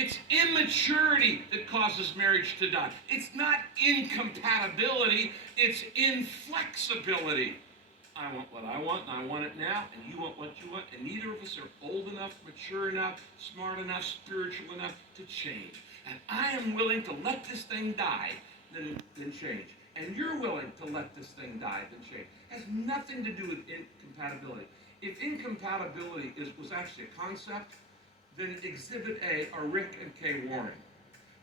It's immaturity that causes marriage to die. It's not incompatibility, it's inflexibility. I want what I want, and I want it now, and you want what you want, and neither of us are old enough, mature enough, smart enough, spiritual enough to change. And I am willing to let this thing die, then change. And you're willing to let this thing die, then change. It has nothing to do with incompatibility. If incompatibility was actually a concept, then Exhibit A are Rick and Kay Warren.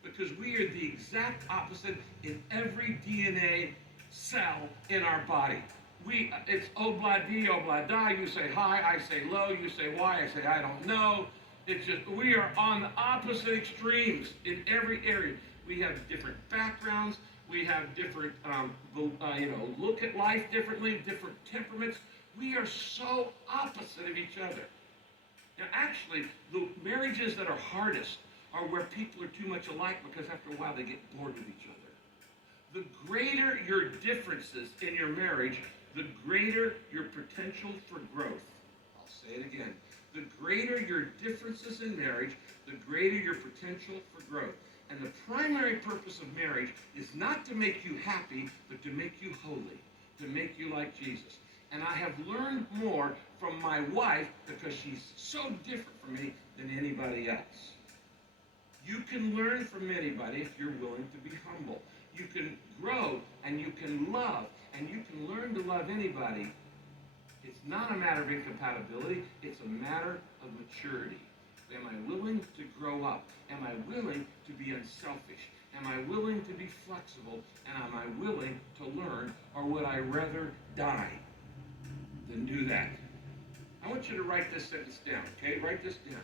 Because we are the exact opposite in every DNA cell in our body. It's obla di, obla da. You say hi, I say low. You say why, I say I don't know. It's just we are on the opposite extremes in every area. We have different backgrounds. We have different, look at life differently, different temperaments. We are so opposite of each other. Now, actually, the marriages that are hardest are where people are too much alike because after a while they get bored with each other. The greater your differences in your marriage, the greater your potential for growth. I'll say it again. The greater your differences in marriage, the greater your potential for growth. And the primary purpose of marriage is not to make you happy, but to make you holy, to make you like Jesus. And I have learned more from my wife because she's so different from me than anybody else. You can learn from anybody if you're willing to be humble. You can grow and you can love and you can learn to love anybody. It's not a matter of incompatibility. It's a matter of maturity. Am I willing to grow up? Am I willing to be unselfish? Am I willing to be flexible? And am I willing to learn? Or would I rather die than do that? I want you to write this sentence down, okay? Write this down.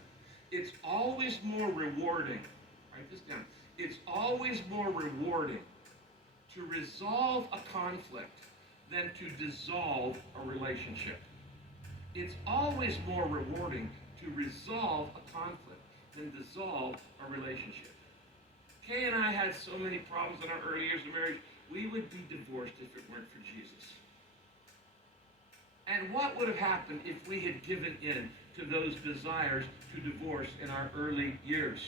It's always more rewarding. Write this down. It's always more rewarding to resolve a conflict than to dissolve a relationship. It's always more rewarding to resolve a conflict than dissolve a relationship. Kay and I had so many problems in our early years of marriage, we would be divorced if it weren't for Jesus. And what would have happened if we had given in to those desires to divorce in our early years?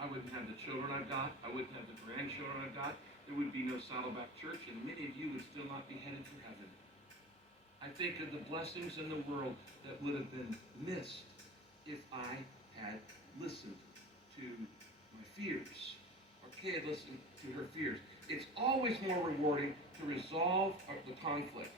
I wouldn't have the children I've got. I wouldn't have the grandchildren I've got. There would be no Saddleback Church, and many of you would still not be headed for heaven. I think of the blessings in the world that would have been missed if I had listened to my fears, or Kay had listened to her fears. It's always more rewarding to resolve the conflict